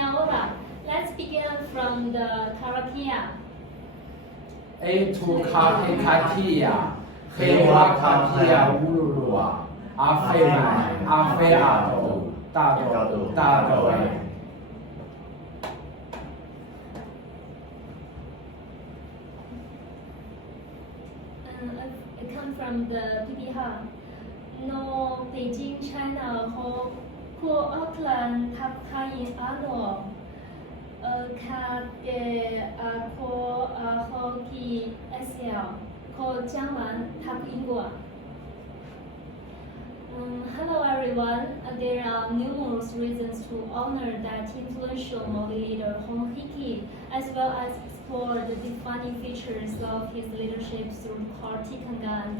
Niaora. Let's begin from the Tarakia. A to Katia, Hewa Katia Urua, Afeman, Afeado, Dado. I come from the PPH. No Beijing, China, ho Auckland, Tapkai, Ano, Kage, Ko Hoki, SL, Ko Jiangwan, Tap Ingwa. Hello everyone. There are numerous reasons to honor that influential Maori leader Hon Hiki, as well as explore the defining features of his leadership through Kartikanga and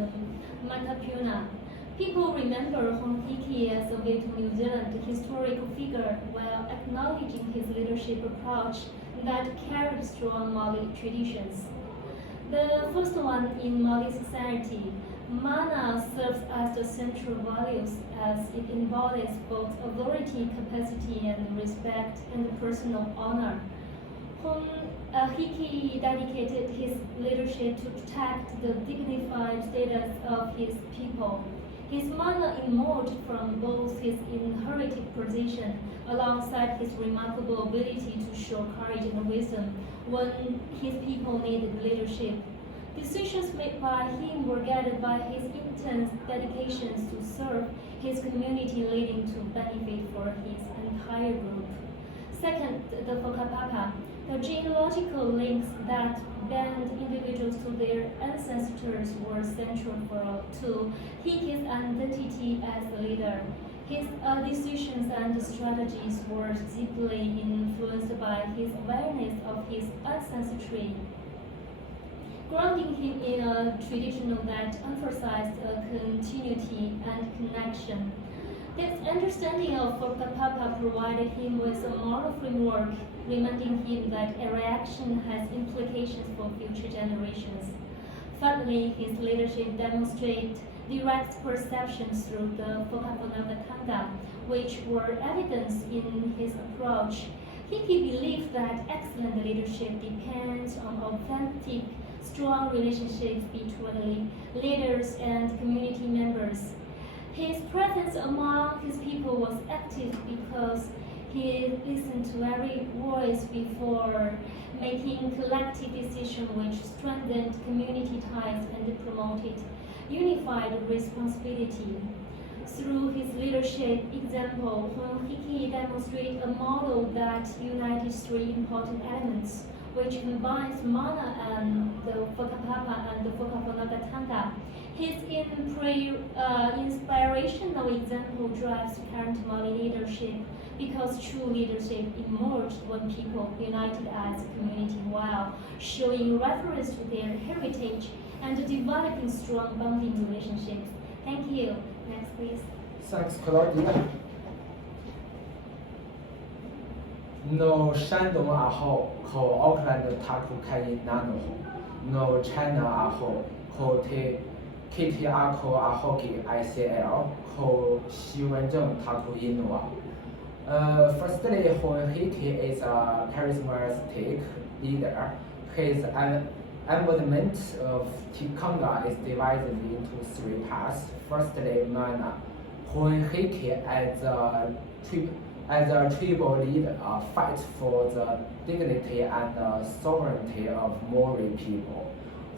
Matapuna. People remember Hon Hiki as a way to New Zealand historical figure while acknowledging his leadership approach that carried strong Maori traditions. The first one in Maori society, mana serves as the central values as it embodies both authority, capacity, and respect and personal honor. Hon Hiki dedicated his leadership to protect the dignified status of his people. His mana emerged from both his inherited position alongside his remarkable ability to show courage and wisdom when his people needed leadership. Decisions made by him were guided by his intense dedications to serve his community, leading to benefit for his entire group. Second, the whakapapa, the genealogical links that bound individuals to their ancestors were central to Hiki's identity as a leader. His decisions and strategies were deeply influenced by his awareness of his ancestry, grounding him in a tradition that emphasized continuity and connection. This understanding of whakapapa provided him with a moral framework, reminding him that every action has implications for future generations. Finally, his leadership demonstrated direct perceptions through the whakaponagatanga, which were evidenced in his approach. Hiki believed that excellent leadership depends on authentic, strong relationships between leaders and community members. His presence among his people was active because he listened to every voice before making collective decisions which strengthened community ties and promoted unified responsibility. Through his leadership example, Hon Hiki demonstrated a model that united three important elements, which combines mana and the whakapapa and the whakaponagatanga. His inspirational example drives current Maori leadership because true leadership emerged when people united as a community while showing reference to their heritage and developing strong bonding relationships. Thank you. Next, please. Thanks, Claudia. No Shandong aho ko Auckland taku kai nano. No China aho ko te Kiti ako ahoki ICL ko Xiwenzheng taku inwa. Firstly, Hon Hiki is a charismatic leader. His embodiment of Tikanga is divided into three parts. Firstly, mana. Hon Hiki as a tribal leader fights for the dignity and sovereignty of Maori people.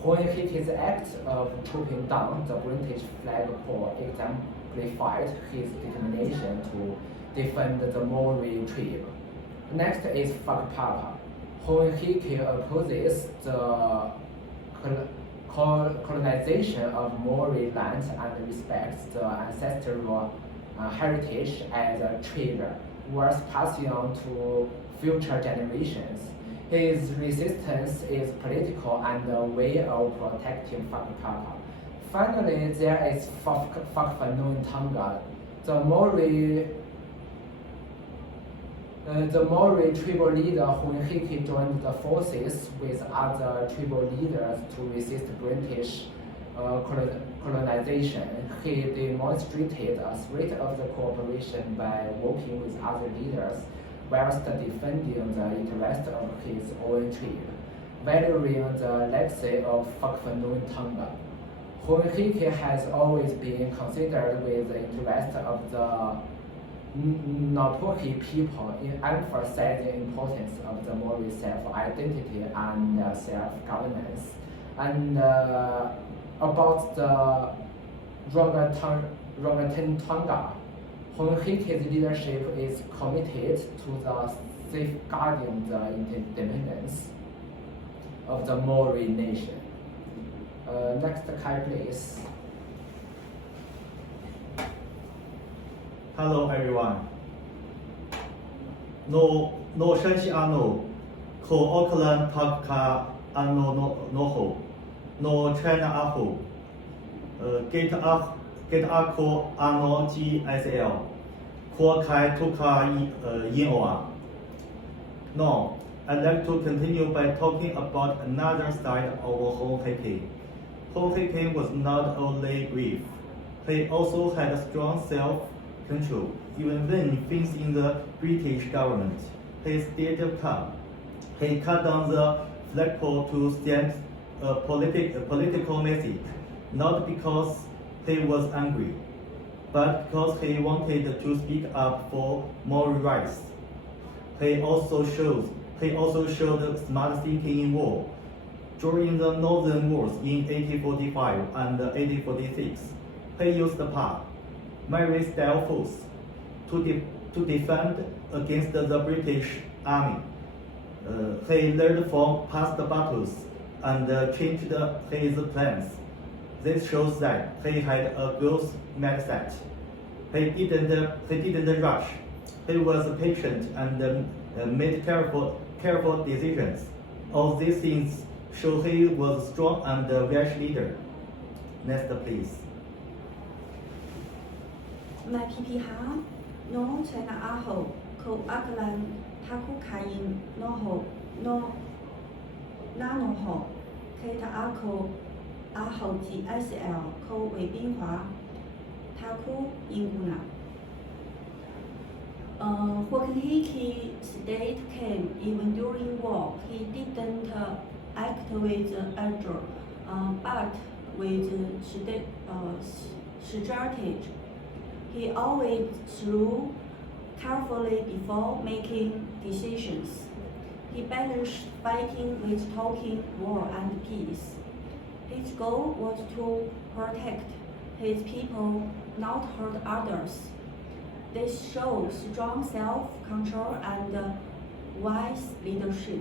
Hon Hiki's act of chopping down the British flagpole exemplified his determination to defend the Maori tribe. Next is whakapapa. Hon Hiki opposes the colonization of Maori lands and respects the ancestral heritage as a treasure worth passing on to future generations. His resistance is political and a way of protecting whakapapa. Finally, there is Whakawhānui-Taonga. The Maori tribal leader Hon Hiki joined the forces with other tribal leaders to resist British colonization. He demonstrated a spirit of the cooperation by working with other leaders whilst defending the interest of his own trade, valuing the legacy of Whakapunu Tonga. Honhiki has always been considered with the interest of the Napoki people in emphasizing importance of the Maori self-identity and self-governance. And about the Rangatan Tonga, Honhiki's leadership is committed to the safeguarding the independence of the Maori nation. Next card, please. Hello everyone. No shanshi ano, ko Auckland Taka ano noho, no China aho, get ako ano GSL, ko kai tuka yinoa. No, I'd like to continue by talking about another side of Honhiki. Honhiki was not only brave, he also had a strong self-control. Even when things in the British government, he stayed calm. He cut down the flagpole to send a political message, not because he was angry, but because he wanted to speak up for Maori rights. He also showed smart thinking in war. During the Northern Wars in 1845 and 1846, he used the Maori-style force to defend against the British Army. He learned from past battles and changed his plans. This shows that he had a growth mindset. He didn't rush. He was patient and made careful decisions. All these things show he was a strong and wise leader. Next, please. My pipiha, no China aho, ko Auckland taku kain noho, no nanoho, keta ako aho ji ICL, ko Wei Binhua, taku inguna. When he stayed calm even during war, he didn't act with anger, but with strategy. He always thought carefully before making decisions. He balanced fighting with talking, war, and peace. His goal was to protect his people, not hurt others. This shows strong self-control and wise leadership.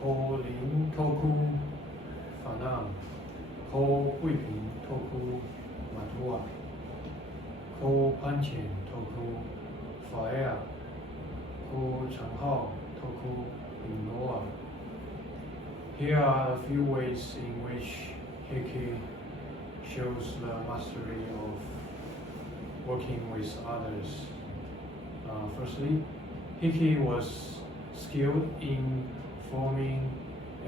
Ko Lin Toku Fanam, Ko Huiping Toku Matua, Ko Panchen Toku Faea, Ko Changhao Toku Inoa. Here are a few ways in which Hiki shows the mastery of working with others. Firstly, Hiki was skilled in forming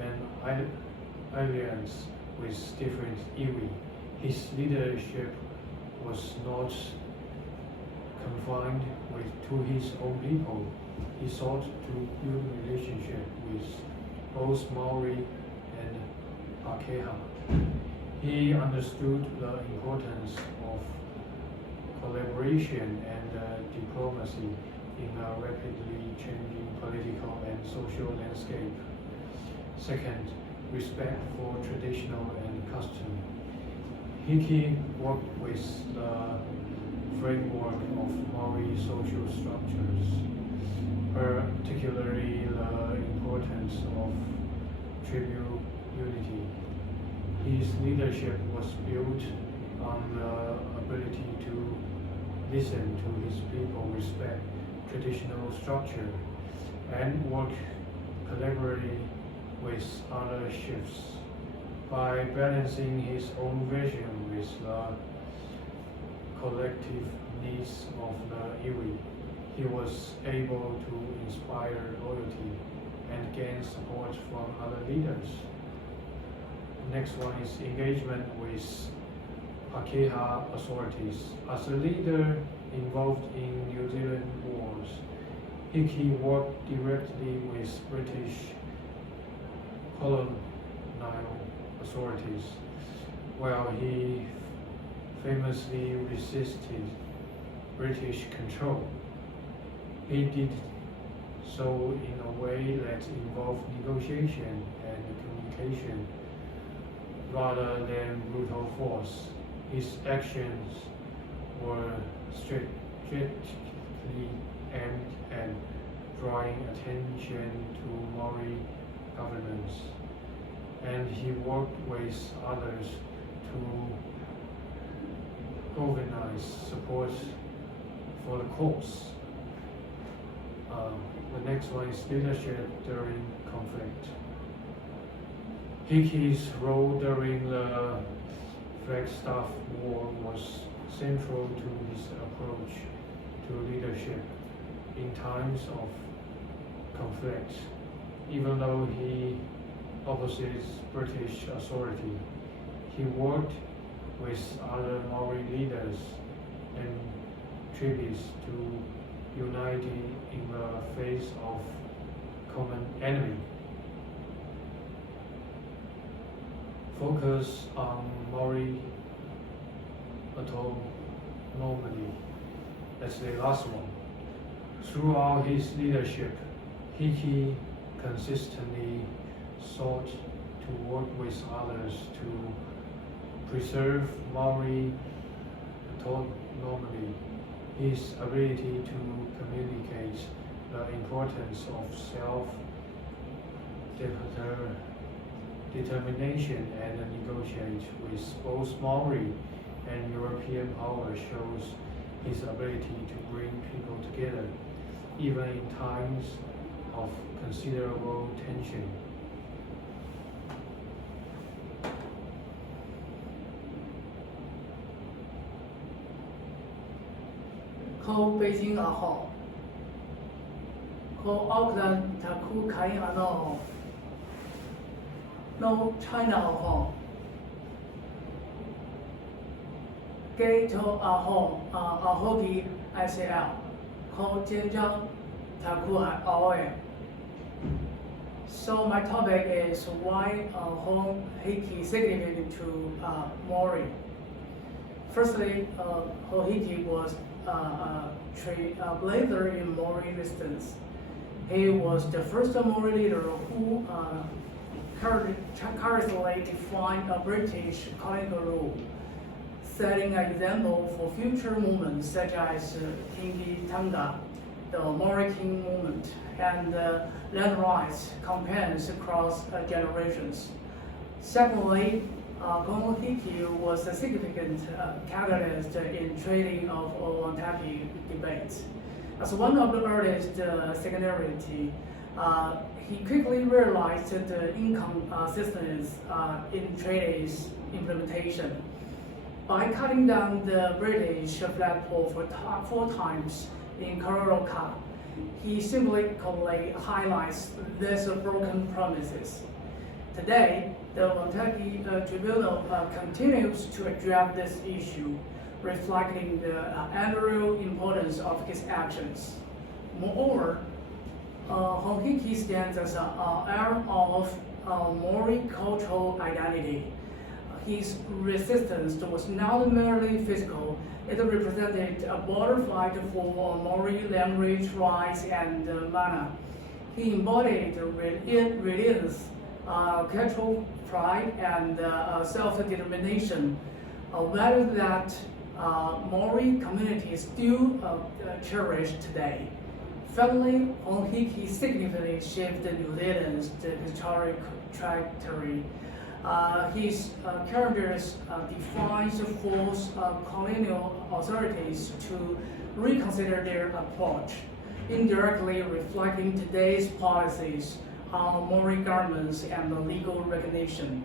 an alliance with different iwi. His leadership was not confined to his own people. He sought to build relationship with both Maori and Pakeha. He understood the importance of collaboration and diplomacy in a rapidly changing political and social landscape. Second, respect for traditional and custom. Hiki worked with the framework of Maori social structures, particularly the importance of tribal unity. His leadership was built on the ability to listen to his people, respect traditional structure, and work collaboratively with other chiefs. By balancing his own vision with the collective needs of the iwi, he was able to inspire loyalty and gain support from other leaders. The next one is engagement with Pākehā authorities. As a leader involved in New Zealand wars, Hickey worked directly with British colonial authorities, while he famously resisted British control. He did so in a way that involved negotiation and communication rather than brutal force. His actions were strategically aimed at drawing attention to Maori governance, and he worked with others to organize support for the cause. The next one is leadership during conflict. Hickey's role during the Flagstaff War was central to his approach to leadership in times of conflict. Even though he opposes British authority, he worked with other Maori leaders and tribes to unite in the face of common enemy. Focus on Maori autonomy. That's the last one. Throughout his leadership, Hickey consistently sought to work with others to preserve Maori autonomy. His ability to communicate the importance of self-determination and negotiate with both Maori and European power shows his ability to bring people together, even in times of considerable tension. Ko Beijing aho, ko Auckland taku kai ano, no China aho, Gato aho, ahogi ICL, ko Zhejiang taku aoe. So my topic is why Hong Hickey significant to Maori. Firstly, Hickey was a leader in Maori resistance. He was the first Maori leader who courageously defied a British colonial rule, setting an example for future movements such as Kingi Tanga, the Maori King movement, and land rights campaigns across generations. Secondly, Hong Hickey was a significant catalyst in Treaty of Waitangi debates. As one of the earliest signatories, he quickly realized the inconsistencies in treaties implementation. By cutting down the British flagpole for 4 times in Kororoka, he symbolically highlights these broken promises. Today, the Waitangi Tribunal continues to address this issue, reflecting the enduring importance of his actions. Moreover, Hong Hickey stands as an arm of Maori cultural identity. His resistance was not merely physical, it represented a border fight for Maori language rights and mana. He embodied resilience, cultural pride, and self-determination, values that Maori communities still cherish today. Finally, Hong Hickey significantly shaped New Zealand's historic trajectory. His characters defines forced colonial authorities to reconsider their approach, indirectly reflecting today's policies on Maori governments and legal recognition.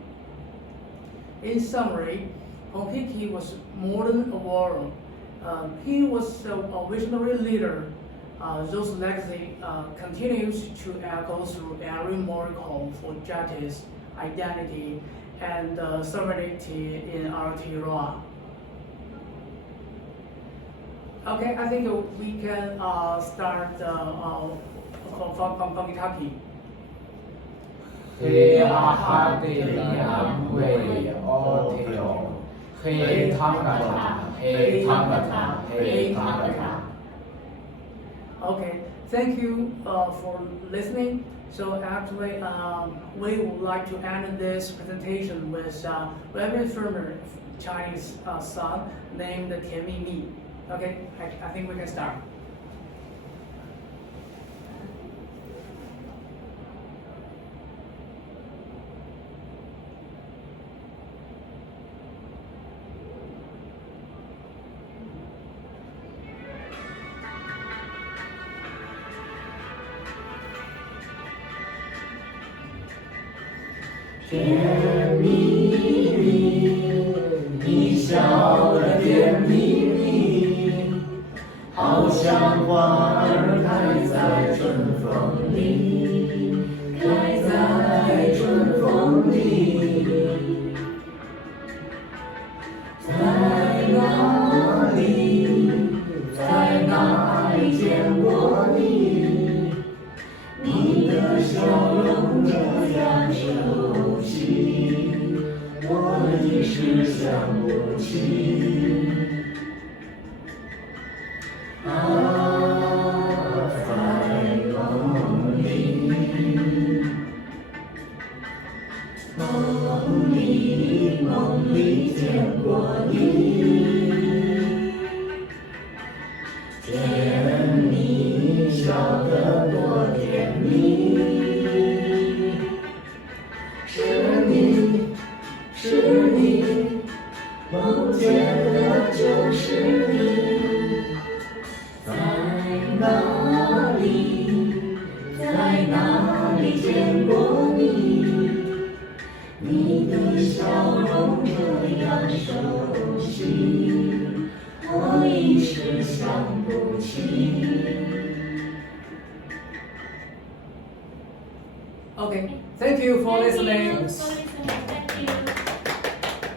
In summary, Hong Hickey was more than a warrior. He was a visionary leader. Those legacy continues to echo through every Maori call for justice, identity, and sovereignty in Aotearoa. Okay, I think we can start from Kentucky. 黑阿哈的两位奥特奥，黑汤嘎塔，黑汤嘎塔，黑汤嘎塔。 Okay, thank you for listening. So actually, we would like to end this presentation with very famous Chinese song named "Tian Mi Mi." Okay, I think we can start. 甜蜜蜜，你笑得甜蜜蜜，好像花儿开在春风里，开在春风里。在哪里，在哪里见过你？你的笑容这样熟悉，我一时想不起。在梦里，梦里见过你，甜蜜笑得多甜蜜。 是你，梦见的就是你，在哪里，在哪里见过你？你的笑容这样熟悉，我一时想不起。Okay, thank you for Thank you listening. for listening. Thank you.